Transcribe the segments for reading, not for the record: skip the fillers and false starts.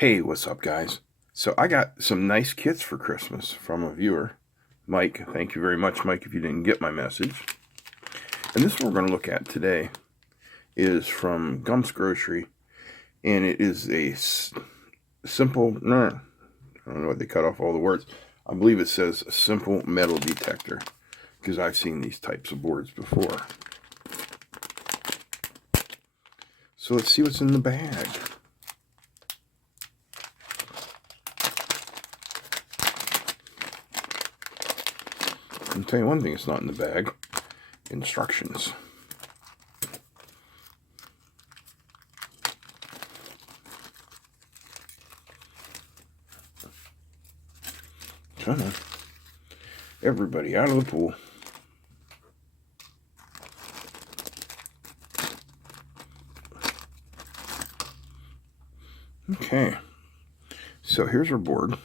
Hey, what's up, guys? So I got some nice kits for Christmas from a viewer, Mike. Thank you very much, Mike, if you didn't get my message. And this one we're going to look at today is from Gump's Grocery, and it is a simple, no, I don't know what they cut off all the words. I believe it says simple metal detector, because I've seen these types of boards before. So let's see what's in the bag. I'll tell you one thing that's not in the bag: instructions. Come on. Everybody out of the pool. Okay. So here's our board.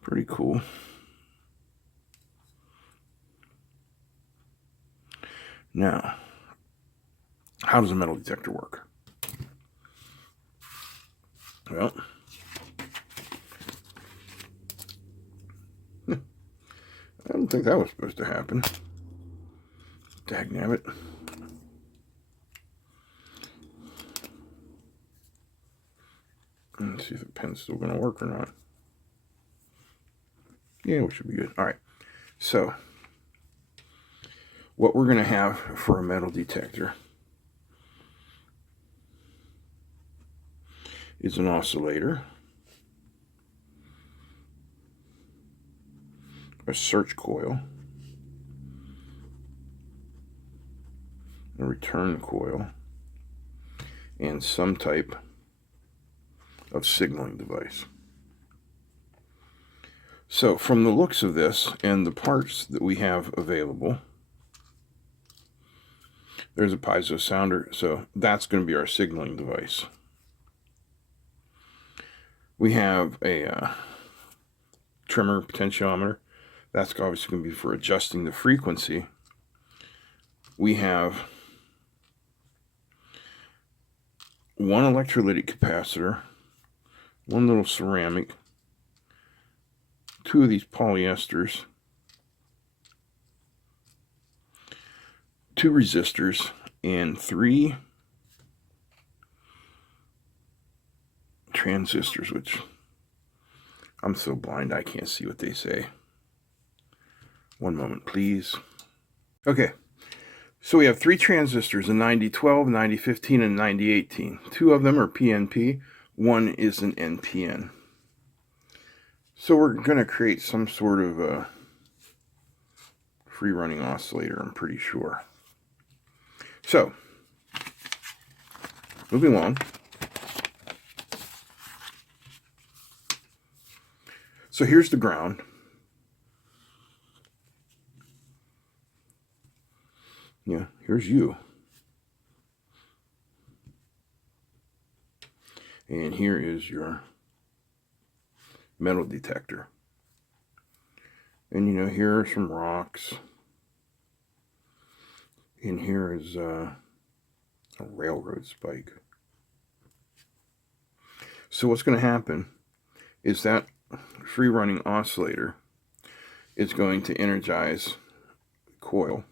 Pretty cool. Now, how does a metal detector work? Well, I don't think that was supposed to happen. Dagnabbit. Let's see if the pen's still going to work or not. Yeah, we should be good. All right. So, what we're going to have for a metal detector is an oscillator, a search coil, a return coil, and some type of signaling device. So from the looks of this and the parts that we have available, there's a piezo sounder, so that's going to be our signaling device. We have a trimmer potentiometer. That's obviously going to be for adjusting the frequency. We have one electrolytic capacitor, one little ceramic, two of these polyesters, two resistors, and three transistors, which I'm so blind I can't see what they say. One moment, please. Okay, so we have three transistors, a 9012, 9015, and 9018. Two of them are PNP, one is an NPN. So we're going to create some sort of a free-running oscillator, I'm pretty sure. So, moving along. So here's the ground. Yeah, here's you. And here is your metal detector. And here are some rocks. And here is a railroad spike. So what's going to happen is that free running oscillator is going to energize the coil,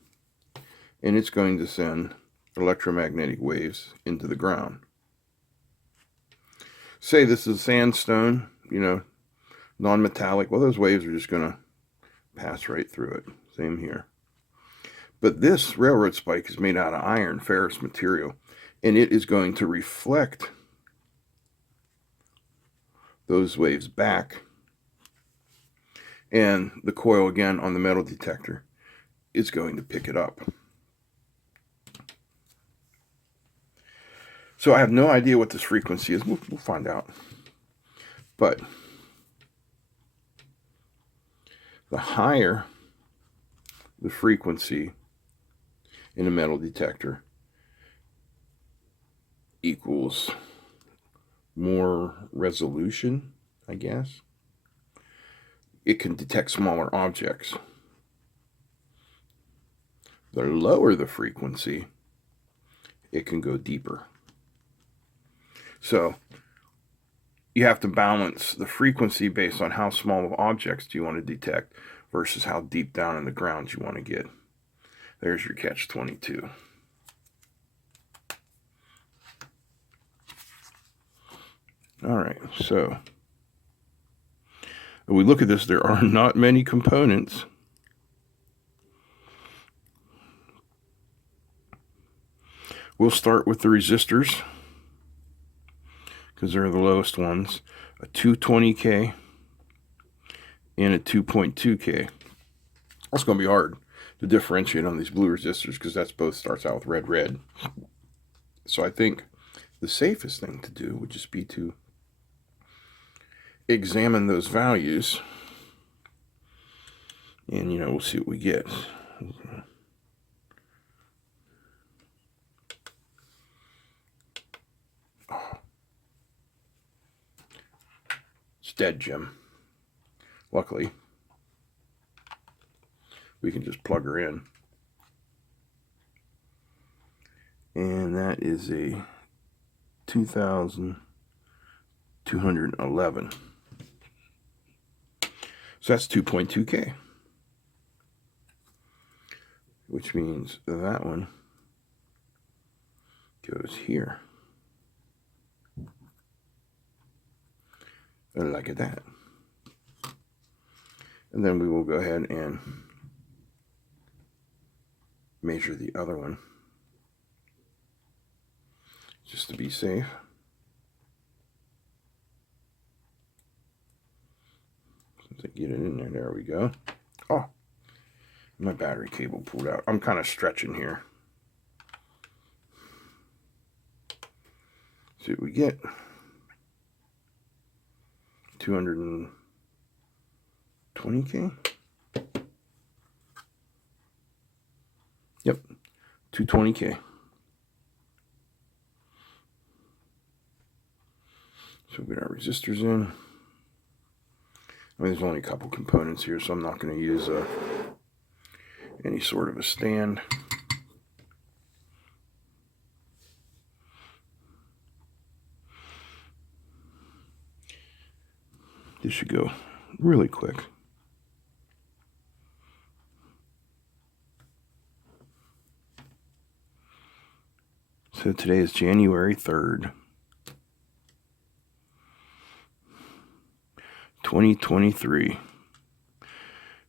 and it's going to send electromagnetic waves into the ground. Say this is sandstone, non-metallic. Well, those waves are just going to pass right through it. Same here. But this railroad spike is made out of iron, ferrous material, and it is going to reflect those waves back. And the coil, again, on the metal detector is going to pick it up. So I have no idea what this frequency is. We'll find out. But the higher the frequency in a metal detector equals more resolution, I guess. It can detect smaller objects. The lower the frequency, it can go deeper. So you have to balance the frequency based on how small of objects do you want to detect versus how deep down in the ground you want to get. There's your catch-22. All right, so when we look at this, there are not many components. We'll start with the resistors because they're the lowest ones. A 220K and a 2.2K. That's going to be hard to differentiate on these blue resistors because that's both starts out with red. So I think the safest thing to do would just be to examine those values, and we'll see what we get. Oh. It's dead, Jim. Luckily, we can just plug her in. And that is a 2,211. So that's 2.2K. Which means that one goes here. Like that. And then we will go ahead and measure the other one, just to be safe. Since I get it in there, there we go. Oh, my battery cable pulled out. I'm kind of stretching here. See what we get. 220K. Yep, 220K. So we get our resistors in. I mean, there's only a couple components here, so I'm not going to use any sort of a stand. This should go really quick. So today is January 3rd, 2023.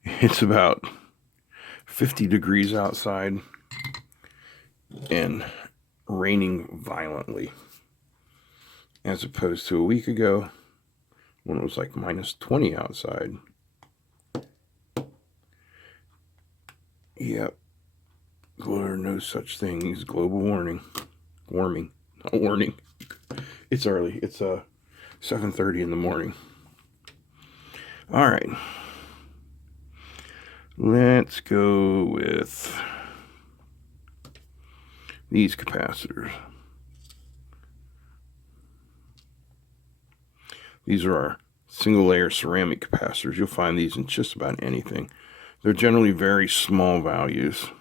It's about 50 degrees outside and raining violently, as opposed to a week ago when it was like minus 20 outside. Yep. There are no such thing as global warming. Not warning. It's early. It's 7:30 in the morning. All right. Let's go with these capacitors. These are our single layer ceramic capacitors. You'll find these in just about anything. They're generally very small values.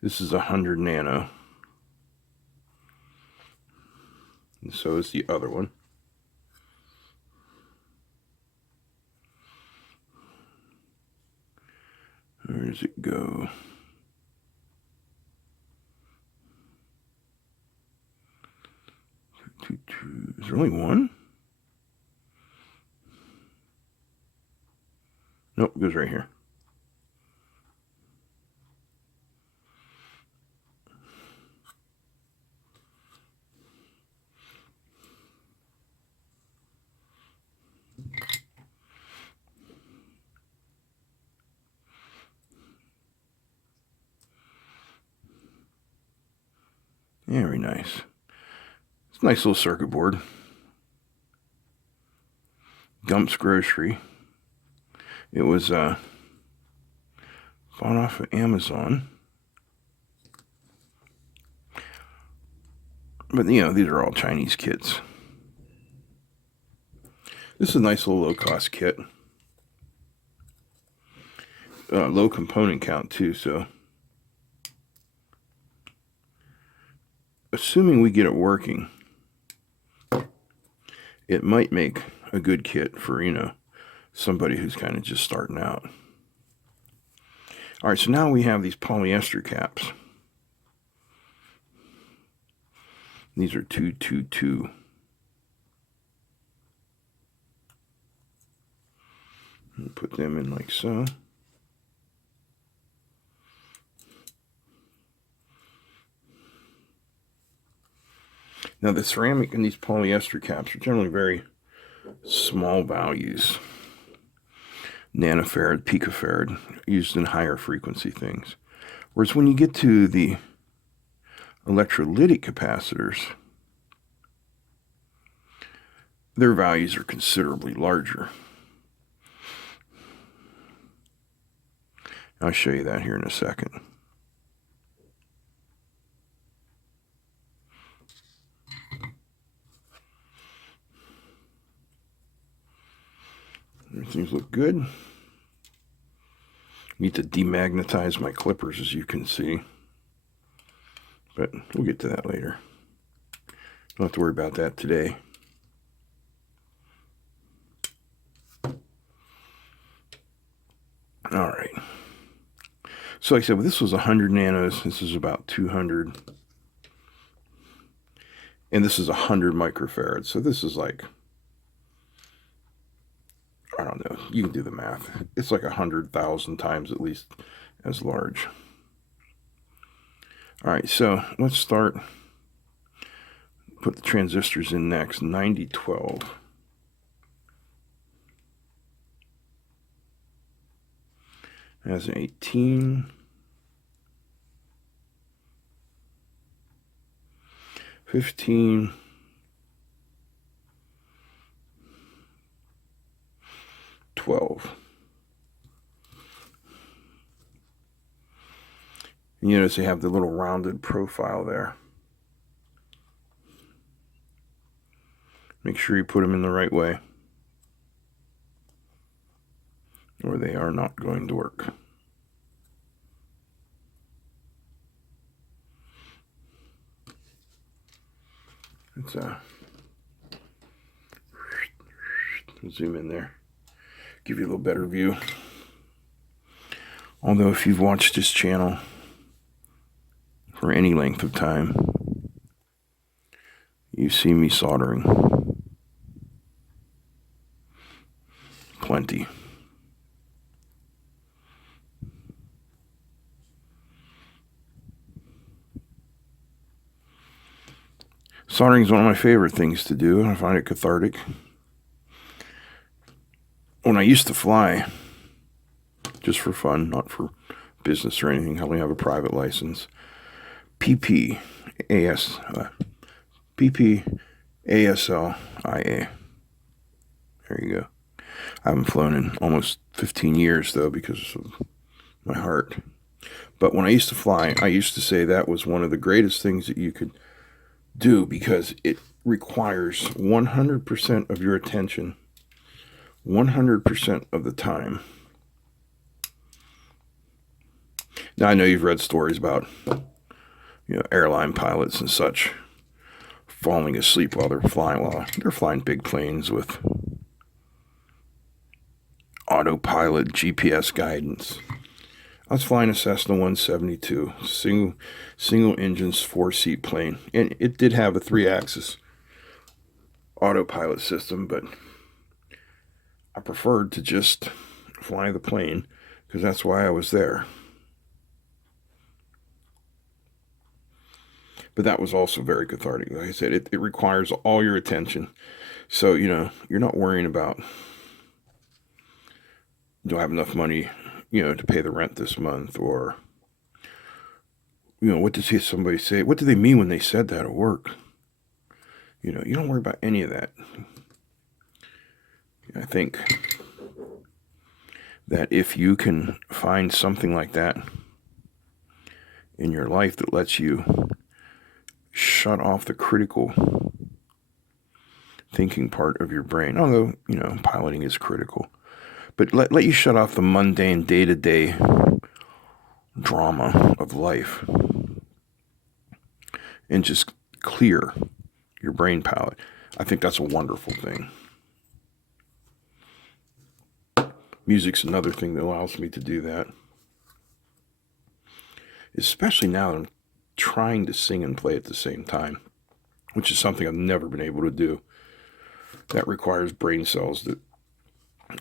This is 100 nano. And so is the other one. Where does it go? Is there only one? Nope, it goes right here. Very nice. It's a nice little circuit board. Gump's Grocery. It was bought off of Amazon. But these are all Chinese kits. This is a nice little low-cost kit. Low component count too, so assuming we get it working, it might make a good kit for, somebody who's kind of just starting out. All right, so now we have these polyester caps. These are 222. Put them in like so. Now the ceramic in these polyester caps are generally very small values. Nanofarad, picofarad, used in higher frequency things. Whereas when you get to the electrolytic capacitors, their values are considerably larger. I'll show you that here in a second. Things look good. Need to demagnetize my clippers, as you can see, but we'll get to that later. Don't have to worry about that today. All right. So like I said, this was 100 nanos. This is about 200. And this is 100 microfarads. So this is like, I don't know, you can do the math. It's like 100,000 times at least as large. All right, so let's start. Put the transistors in next. 9012. Has an 18. 15. 12. And you notice they have the little rounded profile there. Make sure you put them in the right way, or they are not going to work. Let's zoom in there, give you a little better view. Although if you've watched this channel for any length of time, you see me soldering plenty. Soldering is one of my favorite things to do. I find it cathartic. When I used to fly, just for fun, not for business or anything, I only have a private license. PPASLIA. There you go. I haven't flown in almost 15 years, though, because of my heart. But when I used to fly, I used to say that was one of the greatest things that you could do, because it requires 100% of your attention 100% of the time. Now, I know you've read stories about, airline pilots and such falling asleep while they're flying big planes with autopilot GPS guidance. I was flying a Cessna 172, single engine 4-seat plane, and it did have a 3-axis autopilot system, but I preferred to just fly the plane because that's why I was there. But that was also very cathartic. Like I said, it requires all your attention. So, you're not worrying about, do I have enough money, to pay the rent this month? Or, what did somebody say? What do they mean when they said that at work? You don't worry about any of that. I think that if you can find something like that in your life that lets you shut off the critical thinking part of your brain, although, piloting is critical, but let you shut off the mundane day-to-day drama of life and just clear your brain palette. I think that's a wonderful thing. Music's another thing that allows me to do that. Especially now that I'm trying to sing and play at the same time, which is something I've never been able to do. That requires brain cells that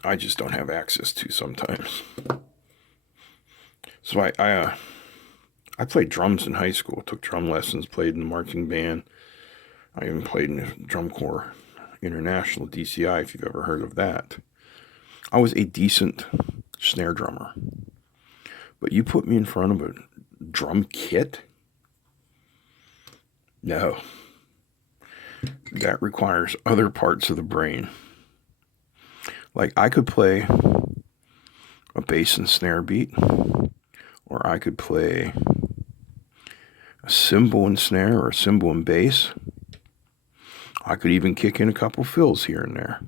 I just don't have access to sometimes. So I played drums in high school, took drum lessons, played in the marching band. I even played in the Drum Corps International, DCI, if you've ever heard of that. I was a decent snare drummer. But you put me in front of a drum kit? No. That requires other parts of the brain. Like, I could play a bass and snare beat, or I could play a cymbal and snare, or a cymbal and bass. I could even kick in a couple fills here and there.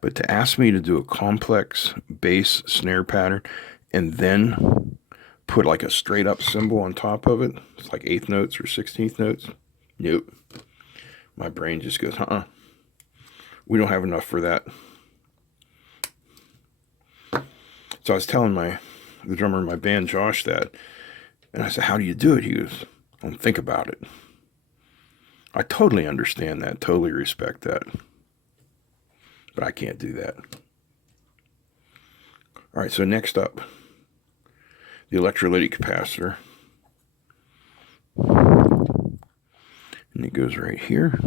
But to ask me to do a complex bass snare pattern and then put like a straight up cymbal on top of it, it's like 8th notes or 16th notes, nope. My brain just goes, we don't have enough for that. So I was telling the drummer in my band, Josh, that, and I said, how do you do it? He goes, don't think about it. I totally understand that, totally respect that. But I can't do that. All right, so next up, the electrolytic capacitor. And it goes right here.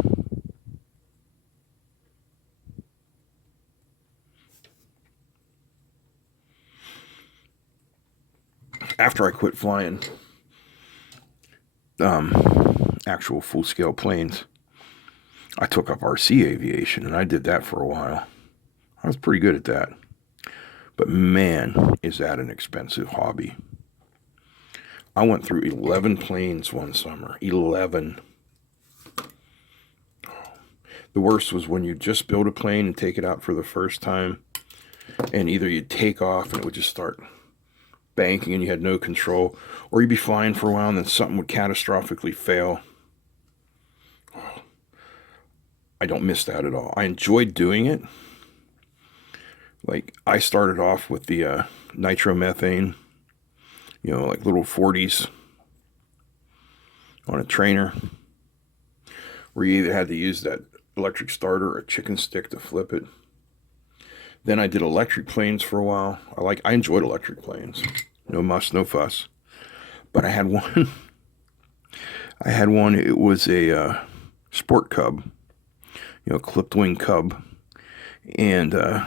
After I quit flying actual full-scale planes, I took up RC aviation, and I did that for a while. I was pretty good at that. But man, is that an expensive hobby. I went through 11 planes one summer. 11. The worst was when you just build a plane and take it out for the first time, and either you'd take off and it would just start banking and you had no control, or you'd be flying for a while and then something would catastrophically fail. I don't miss that at all. I enjoyed doing it. Like, I started off with the nitromethane, like little 40s on a trainer, where you either had to use that electric starter or a chicken stick to flip it. Then I did electric planes for a while. I enjoyed electric planes. No muss, no fuss. But I had one. It was a sport cub, clipped wing cub, and the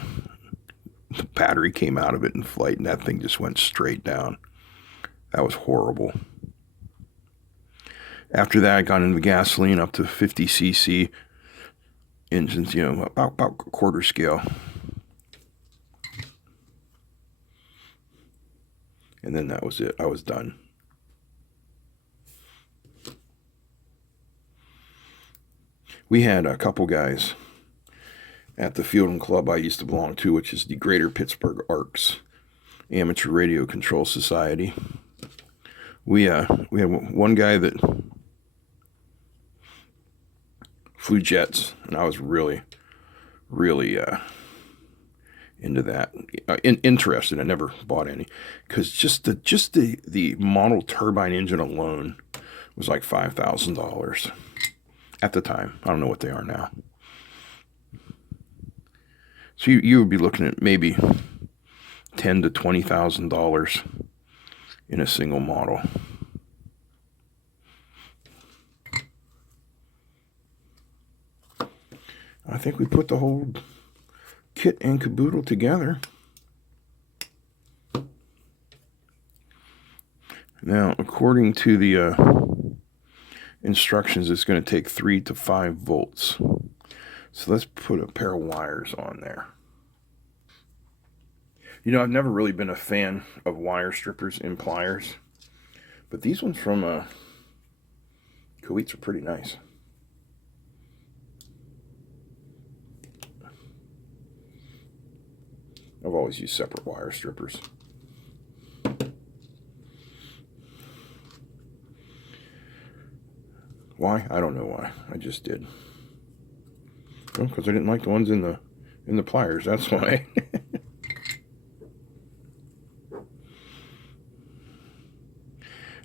battery came out of it in flight, and that thing just went straight down. That was horrible. After that, I got into gasoline up to 50 cc engines, about quarter scale. And then that was it. I was done. We had a couple guys at the field and club I used to belong to, which is the Greater Pittsburgh ARCS, Amateur Radio Control Society. We had one guy that flew jets, and I was really, really into that. Interested. I never bought any, because just the model turbine engine alone was like $5,000 at the time. I don't know what they are now. So you would be looking at maybe $10,000 to $20,000 in a single model. I think we put the whole kit and caboodle together. Now, according to the instructions, it's going to take 3 to 5 volts. So let's put a pair of wires on there. I've never really been a fan of wire strippers and pliers, but these ones from Kuwait's are pretty nice. I've always used separate wire strippers. Why? I don't know why. I just did. Well, because I didn't like the ones in the pliers. That's why.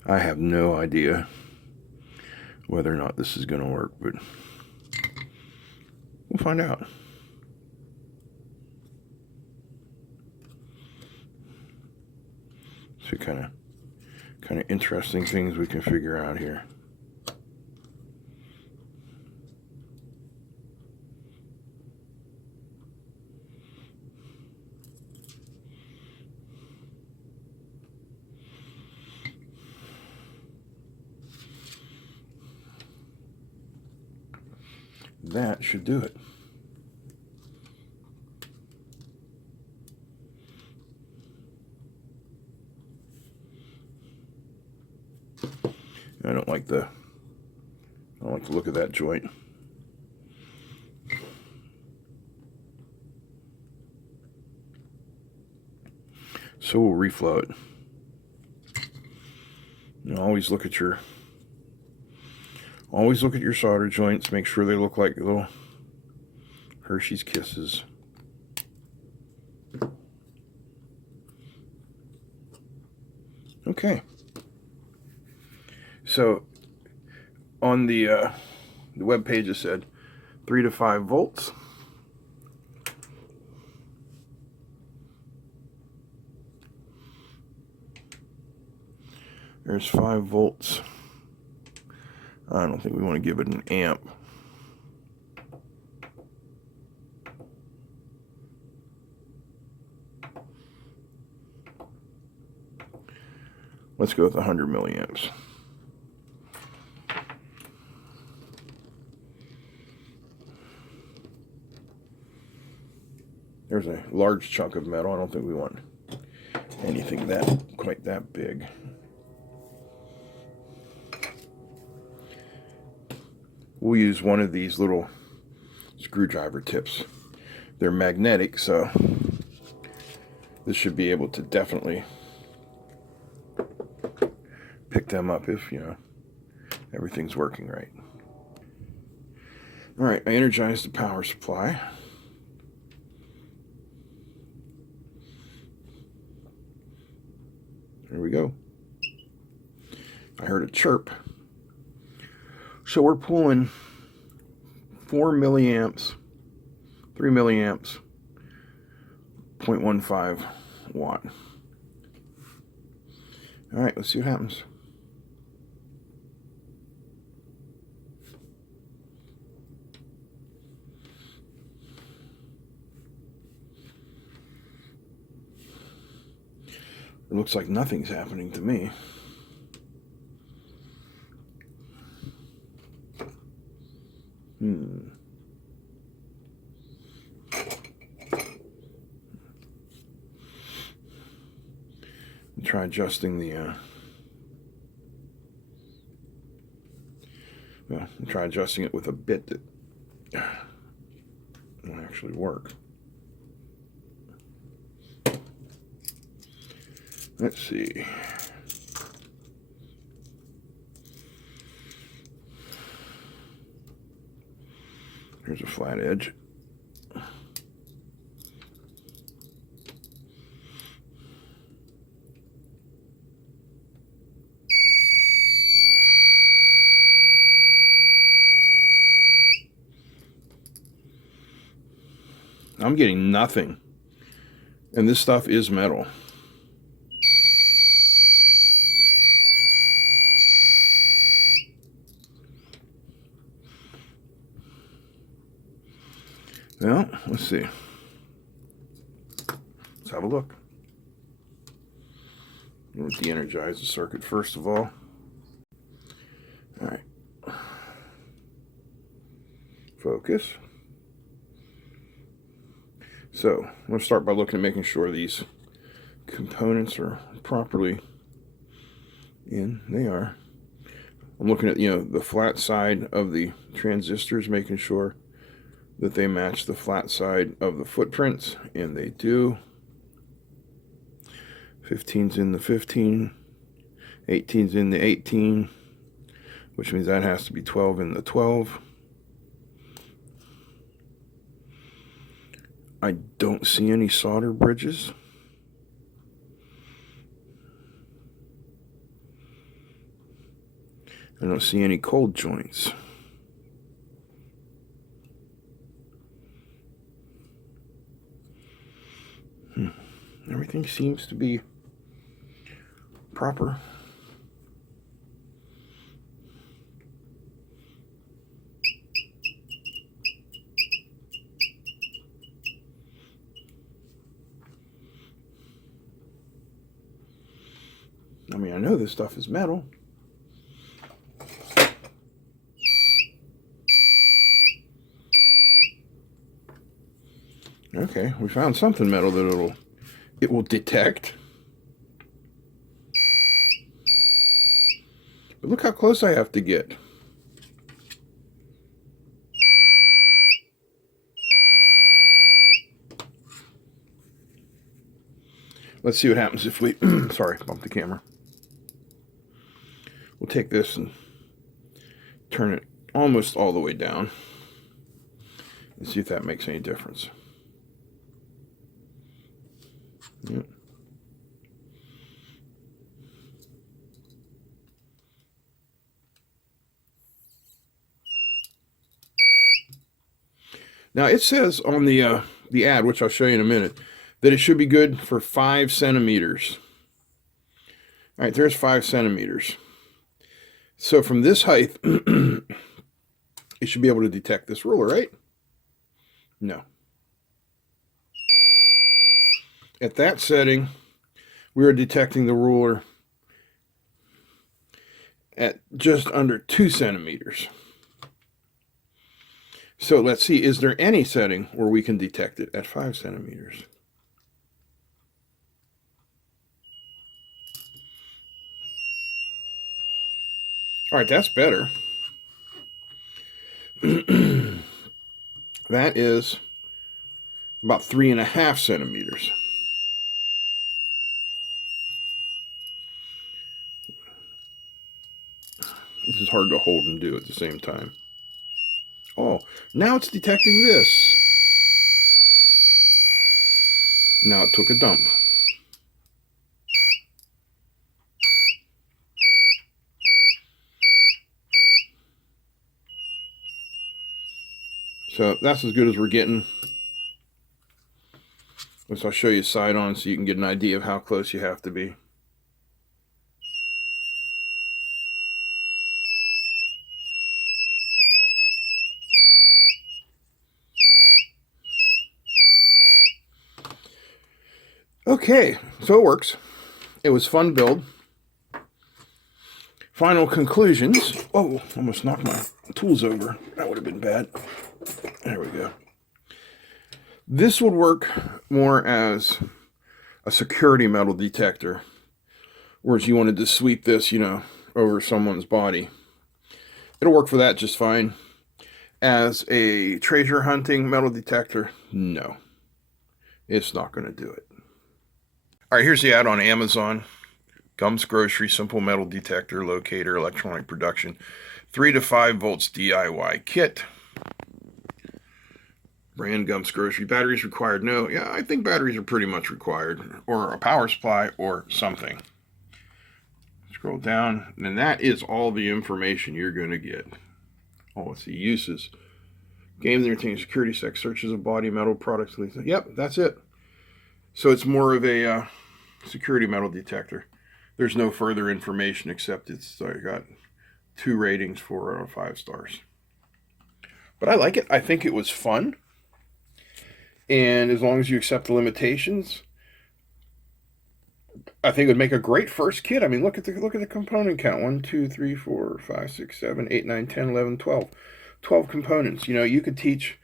I have no idea whether or not this is going to work, but we'll find out. So kind of interesting things we can figure out here. That should do it. I don't like the look of that joint. So we'll reflow it. You always look at your solder joints. Make sure they look like little Hershey's Kisses. Okay. So on the web page it said 3 to 5 volts. There's 5 volts. I don't think we want to give it an amp. Let's go with 100 milliamps. There's a large chunk of metal. I don't think we want anything quite that big. We'll use one of these little screwdriver tips. They're magnetic, so this should be able to definitely pick them up if, everything's working right. All right, I energized the power supply. There we go. I heard a chirp. So we're pulling 4 milliamps, 3 milliamps, 0.15 watt. All right, let's see what happens. It looks like nothing's happening to me. Try adjusting the try adjusting it with a bit that will actually work. Let's see. Here's a flat edge. I'm getting nothing. And this stuff is metal. Well, let's see. Let's have a look. We'll de-energize the circuit first of all. All right. Focus. So I'm going to start by looking at making sure these components are properly in. They are. I'm looking at, the flat side of the transistors, making sure that they match the flat side of the footprints, and they do. 15's in the 15, 18's in the 18, which means that has to be 12 in the 12. I don't see any solder bridges. I don't see any cold joints. Everything seems to be proper. I mean, I know this stuff is metal. Okay, we found something metal that it will detect. But look how close I have to get. Let's see what happens if we, sorry, bumped the camera. We'll take this and turn it almost all the way down and see if that makes any difference. Yep. Now it says on the ad, which I'll show you in a minute, that it should be good for 5 centimeters. All right, there's 5 centimeters. So from this height, it should be able to detect this ruler, right? No. At that setting, we are detecting the ruler at just under 2 centimeters. So let's see, is there any setting where we can detect it at 5 centimeters? All right, that's better. That is about 3.5 centimeters. This is hard to hold and do at the same time. Oh, now it's detecting this. Now it took a dump. So that's as good as we're getting. So I'll show you side on so you can get an idea of how close you have to be. Okay, so it works. It was fun build. Final conclusions. Oh, almost knocked my tools over. That would have been bad. There we go. This would work more as a security metal detector, whereas you wanted to sweep this, over someone's body. It'll work for that just fine. As a treasure hunting metal detector, no. It's not going to do it. All right, here's the ad on Amazon. Gump's Grocery Simple Metal Detector Locator Electronic Production 3 to 5 volts DIY kit. Brand Gump's Grocery. Batteries required? No. Yeah, I think batteries are pretty much required. Or a power supply or something. Scroll down, and that is all the information you're going to get. Oh, let's see. Uses. Game that entertains security sex searches of body metal products. Yep, that's it. So it's more of a security metal detector. There's no further information except it's got 2 ratings, 4 out of 5 stars. But I like it. I think it was fun. And as long as you accept the limitations, I think it would make a great first kit. I mean, look at the component count. 1, 2, 3, 4, 5, 6, 7, 8, 9, 10, 11, 12. 12 components. You could teach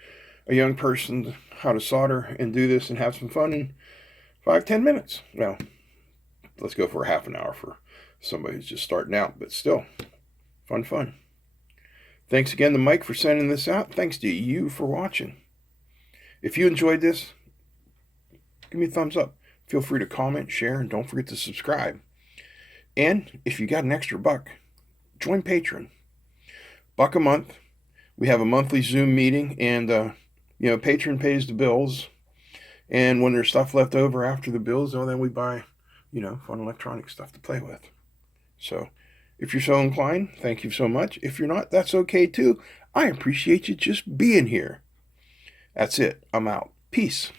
a young person how to solder and do this and have some fun in 5-10 minutes. Well, let's go for a half an hour for somebody who's just starting out, but still, fun. Thanks again to Mike for sending this out. Thanks to you for watching. If you enjoyed this, give me a thumbs up. Feel free to comment, share, and don't forget to subscribe. And if you got an extra buck, join Patreon. $1 a month. We have a monthly Zoom meeting, and patron pays the bills. And when there's stuff left over after the bills, then we buy, fun electronic stuff to play with. So if you're so inclined, thank you so much. If you're not, that's okay too. I appreciate you just being here. That's it. I'm out. Peace.